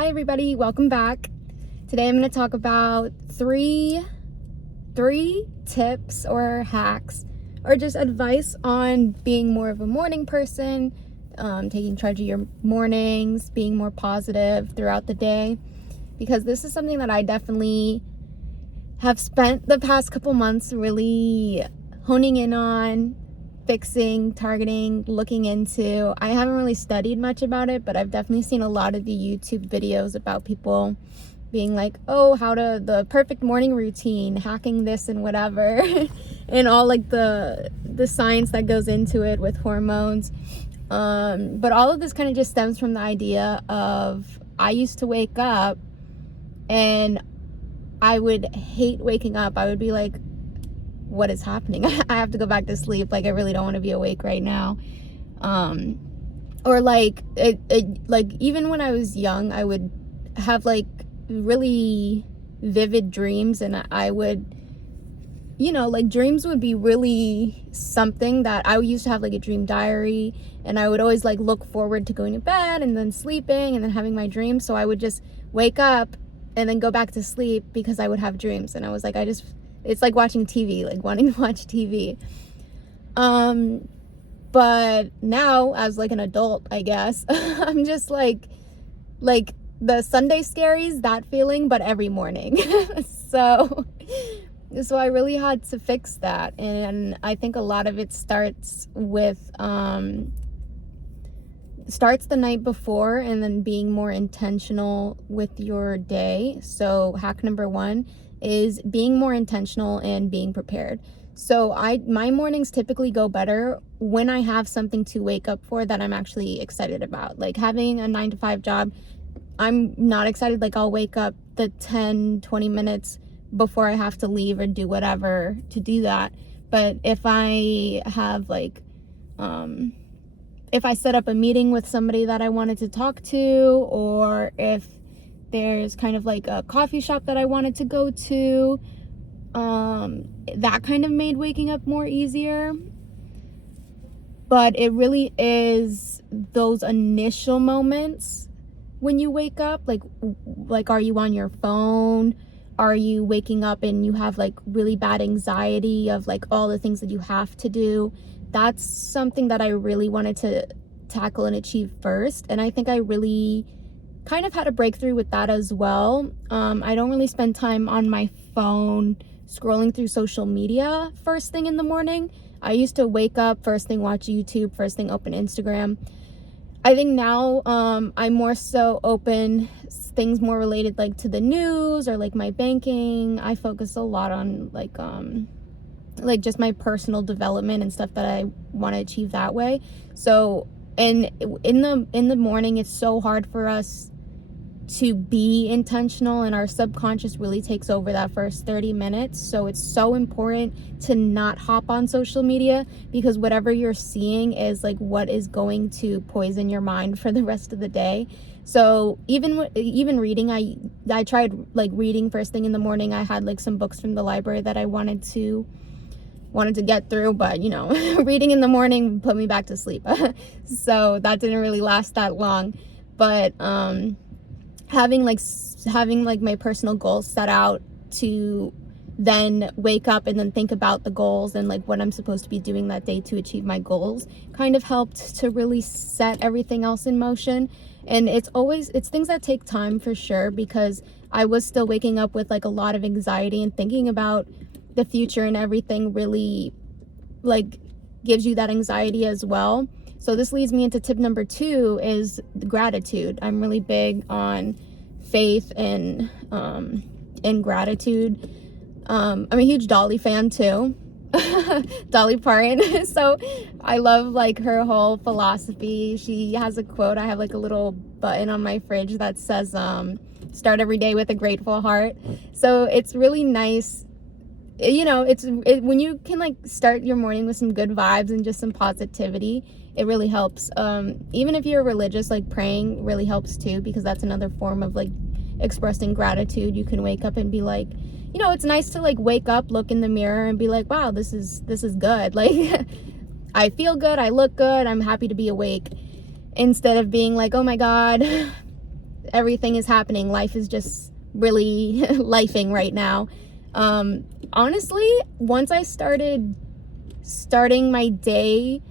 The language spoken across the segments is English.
Hi everybody, welcome back. Today I'm going to talk about three tips or hacks or just advice on being more of a morning person, taking charge of your mornings, being more positive throughout the day, because this is something that I definitely have spent the past couple months really honing in on, fixing, targeting, looking into. I haven't really studied much about it, but I've definitely seen a lot of the YouTube videos about people being like, oh, how to the perfect morning routine, hacking this and whatever, and all like the science that goes into it with hormones. But all of this kind of just stems from the idea of I used to wake up and I would hate waking up. I would be like, what is happening? I have to go back to sleep. Like, I really don't want to be awake right now. Or like like even when I was young, I would have like really vivid dreams, and I would, like dreams would be really something that I used to have like a dream diary, and I would always like look forward to going to bed and then sleeping and then having my dreams. So I would just wake up and then go back to sleep because I would have dreams. And I was like, it's like watching TV, like wanting to watch TV. But now as like an adult, I guess, I'm just like the Sunday scaries, that feeling, but every morning. So I really had to fix that. And I think a lot of it starts with, starts the night before and then being more intentional with your day. So hack number 1 is being more intentional and being prepared. So my mornings typically go better when I have something to wake up for that I'm actually excited about. Like having a 9-to-5 job, I'm not excited. Like I'll wake up the 10-20 minutes before I have to leave or do whatever to do that. But if I have like if I set up a meeting with somebody that I wanted to talk to, or if there's kind of like a coffee shop that I wanted to go to, that kind of made waking up more easier. But it really is those initial moments when you wake up, like are you on your phone? Are you waking up and you have like really bad anxiety of like all the things that you have to do? That's something that I really wanted to tackle and achieve first. And I think I really kind of had a breakthrough with that as well. I don't really spend time on my phone scrolling through social media first thing in the morning. I used to wake up, first thing watch YouTube, first thing open Instagram. I think now I more so open things more related like to the news or like my banking. I focus a lot on like just my personal development and stuff that I want to achieve that way. So, and in the morning, it's so hard for us to be intentional, and our subconscious really takes over that first 30 minutes. So it's so important to not hop on social media, because whatever you're seeing is like what is going to poison your mind for the rest of the day. So even reading, I tried like reading first thing in the morning. I had like some books from the library that I wanted to get through, but reading in the morning put me back to sleep. So that didn't really last that long. But having my personal goals set out to then wake up and then think about the goals and like what I'm supposed to be doing that day to achieve my goals kind of helped to really set everything else in motion. And it's things that take time for sure, because I was still waking up with like a lot of anxiety, and thinking about the future and everything really like gives you that anxiety as well. So this leads me into tip number 2 is gratitude. I'm really big on faith and gratitude. I'm a huge Dolly fan too. Dolly Parton. So I love like her whole philosophy. She has a quote. I have like a little button on my fridge that says start every day with a grateful heart. So it's really nice. When you can like start your morning with some good vibes and just some positivity, it really helps. Even if you're religious, like praying really helps too, because that's another form of like expressing gratitude. You can wake up and be like, it's nice to like wake up, look in the mirror and be like, wow, this is good. Like I feel good, I look good, I'm happy to be awake, instead of being like, oh my God, everything is happening. Life is just really lifing right now. Honestly, once I starting my day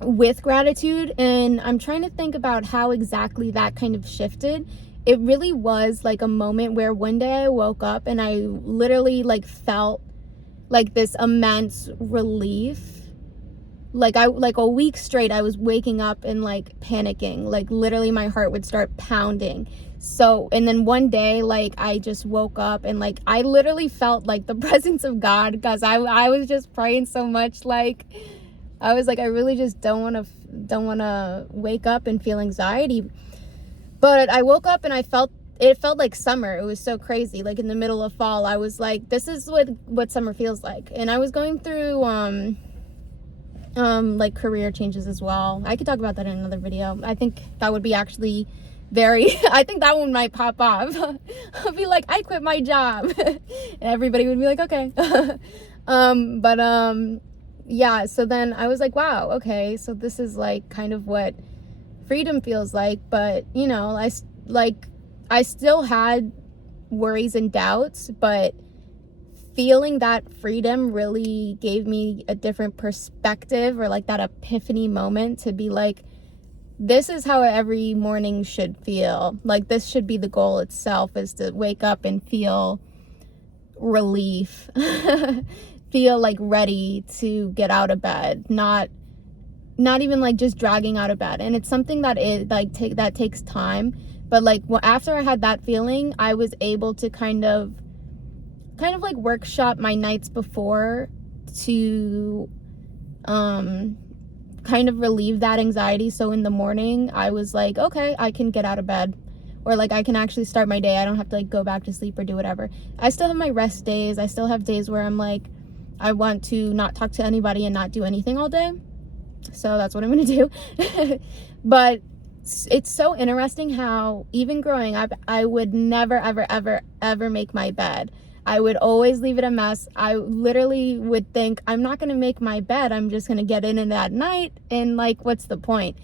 with gratitude, and I'm trying to think about how exactly that kind of shifted. It really was like a moment where one day I woke up and I literally like felt like this immense relief. Like a week straight I was waking up and like panicking, like literally my heart would start pounding. So, and then one day, like I just woke up and like I literally felt like the presence of God, because I was just praying so much. Like I was like, I really just don't want to wake up and feel anxiety. But I woke up and it felt like summer. It was so crazy. Like in the middle of fall, I was like, this is what summer feels like. And I was going through like career changes as well. I could talk about that in another video. I think that would be actually I think that one might pop off. I'll be like, I quit my job. And everybody would be like, okay. Yeah, so then I was like, wow, okay, so this is like kind of what freedom feels like. But you know, I still had worries and doubts, but feeling that freedom really gave me a different perspective, or like that epiphany moment to be like, this is how every morning should feel. Like this should be the goal itself, is to wake up and feel relief. Feel like ready to get out of bed, not even like just dragging out of bed. And it's something that that takes time. But like after I had that feeling, I was able to kind of like workshop my nights before to kind of relieve that anxiety. So in the morning I was like, okay, I can get out of bed, or like I can actually start my day. I don't have to like go back to sleep or do whatever. I still have my rest days. I still have days where I'm like, I want to not talk to anybody and not do anything all day. So that's what I'm gonna do. But it's so interesting how even growing up, I would never, ever, ever, ever make my bed. I would always leave it a mess. I literally would think, I'm not gonna make my bed. I'm just gonna get in it at night, and like, what's the point?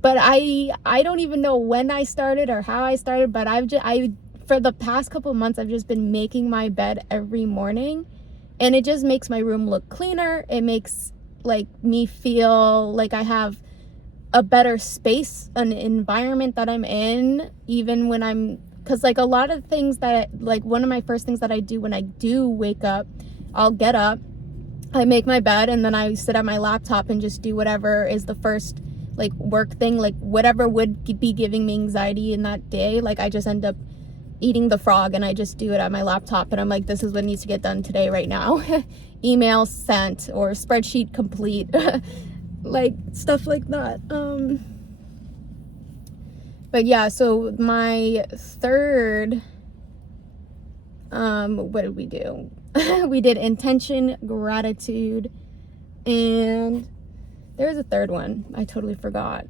But I don't even know when I started or how I started, but for the past couple of months, I've just been making my bed every morning. And it just makes my room look cleaner. It makes like me feel like I have a better space, an environment that I'm in, even when because like a lot of things like one of my first things that I do when I do wake up, I'll get up, I make my bed, and then I sit at my laptop and just do whatever is the first like work thing, like whatever would be giving me anxiety in that day. Like I just end up eating the frog and I just do it at my laptop, and I'm like, this is what needs to get done today right now. Email sent or spreadsheet complete. Like stuff like that. But yeah, so my third what did we do? We did intention, gratitude, and there's a third one I totally forgot.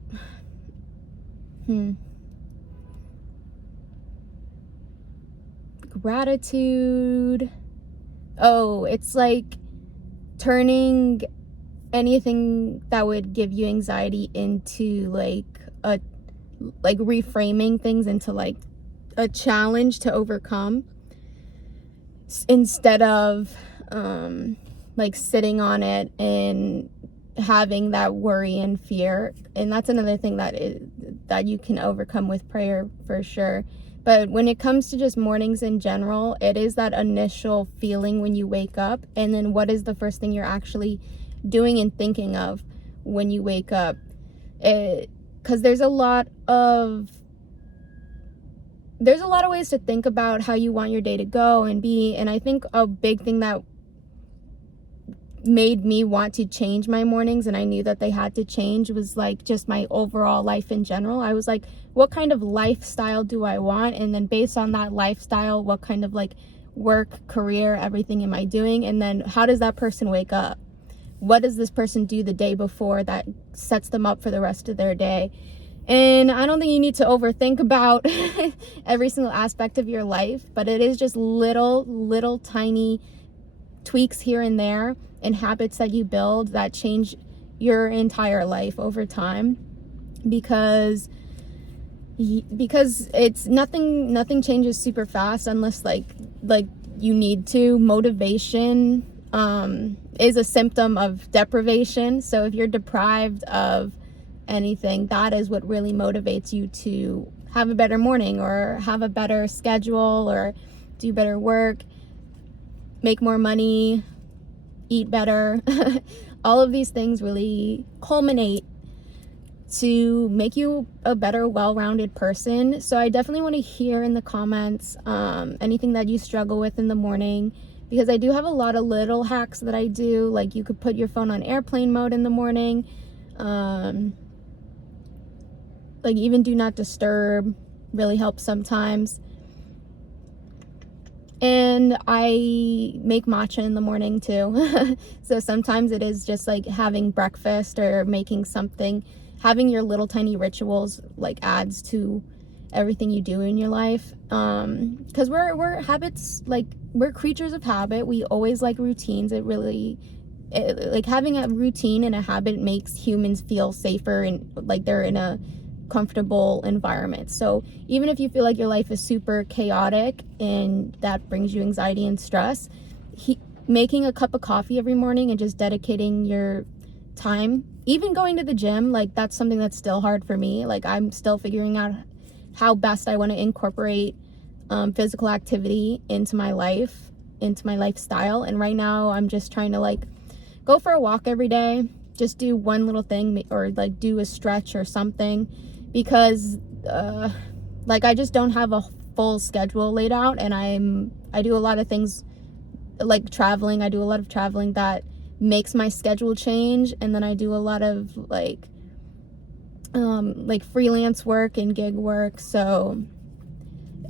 Gratitude. Oh, it's like turning anything that would give you anxiety into like reframing things into like a challenge to overcome, instead of like sitting on it and having that worry and fear. And that's another thing that you can overcome with prayer for sure. But when it comes to just mornings in general, it is that initial feeling when you wake up, and then what is the first thing you're actually doing and thinking of when you wake up. Because there's a lot of ways to think about how you want your day to go and be. And I think a big thing that made me want to change my mornings, and I knew that they had to change, was like just my overall life in general. I was like, what kind of lifestyle do I want? And then based on that lifestyle, what kind of like work, career, everything am I doing? And then how does that person wake up? What does this person do the day before that sets them up for the rest of their day? And I don't think you need to overthink about every single aspect of your life, but it is just little tiny tweaks here and there, and habits that you build that change your entire life over time. Because because it's nothing changes super fast unless like you need to. Motivation is a symptom of deprivation. So if you're deprived of anything, that is what really motivates you to have a better morning or have a better schedule or do better work, make more money, eat better. All of these things really culminate to make you a better, well-rounded person. So I definitely want to hear in the comments anything that you struggle with in the morning, because I do have a lot of little hacks that I do. Like you could put your phone on airplane mode in the morning. Like even do not disturb really helps sometimes. And I make matcha in the morning too. So sometimes it is just like having breakfast or making something. Having your little tiny rituals like adds to everything you do in your life. Because we're habits, like we're creatures of habit. We always like routines. Like having a routine and a habit makes humans feel safer and like they're in a comfortable environment. So even if you feel like your life is super chaotic and that brings you anxiety and stress, making a cup of coffee every morning and just dedicating your time, even going to the gym, like that's something that's still hard for me. Like I'm still figuring out how best I want to incorporate physical activity into my life, into my lifestyle. And right now I'm just trying to like go for a walk every day, just do one little thing or like do a stretch or something, because like I just don't have a full schedule laid out, and I do a lot of things like traveling. I do a lot of traveling that makes my schedule change, and then I do a lot of like freelance work and gig work, so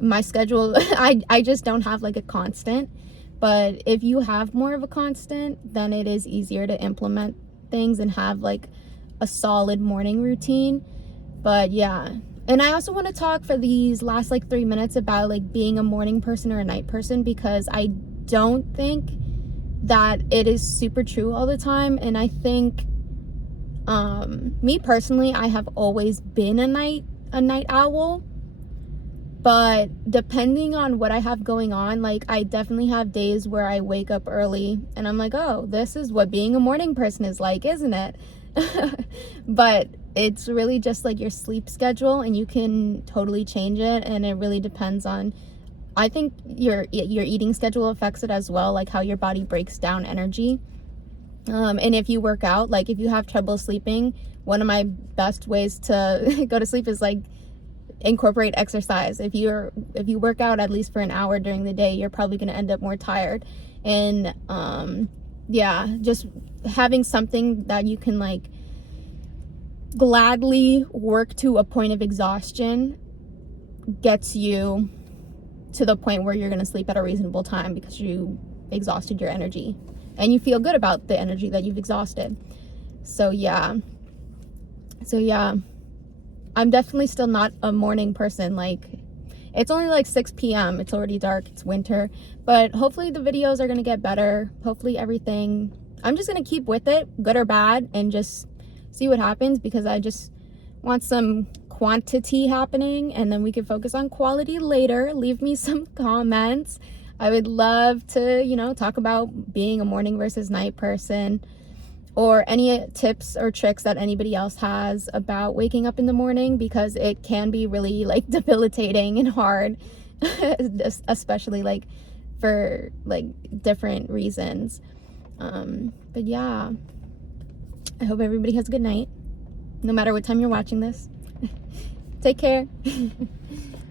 my schedule I just don't have like a constant. But if you have more of a constant, then it is easier to implement things and have like a solid morning routine. But yeah, and I also want to talk for these last like 3 minutes about like being a morning person or a night person, because I don't think that it is super true all the time. And I think me personally, I have always been a night owl, but depending on what I have going on, like I definitely have days where I wake up early and I'm like, oh, this is what being a morning person is like, isn't it? But it's really just like your sleep schedule, and you can totally change it, and it really depends on, I think your eating schedule affects it as well, like how your body breaks down energy. And if you work out, like if you have trouble sleeping, one of my best ways to go to sleep is like incorporate exercise. If you work out at least for an hour during the day, you're probably going to end up more tired. And yeah, just having something that you can like gladly work to a point of exhaustion gets you to the point where you're going to sleep at a reasonable time, because you exhausted your energy and you feel good about the energy that you've exhausted. So yeah, I'm definitely still not a morning person. Like it's only like 6 p.m. It's already dark. It's winter. But hopefully the videos are going to get better. Hopefully everything, I'm just going to keep with it, good or bad, and just see what happens, because I just want some quantity happening, and then we can focus on quality later. Leave me some comments. I would love to, talk about being a morning versus night person, or any tips or tricks that anybody else has about waking up in the morning, because it can be really like debilitating and hard, especially like for like different reasons. But yeah, I hope everybody has a good night, no matter what time you're watching this. Take care.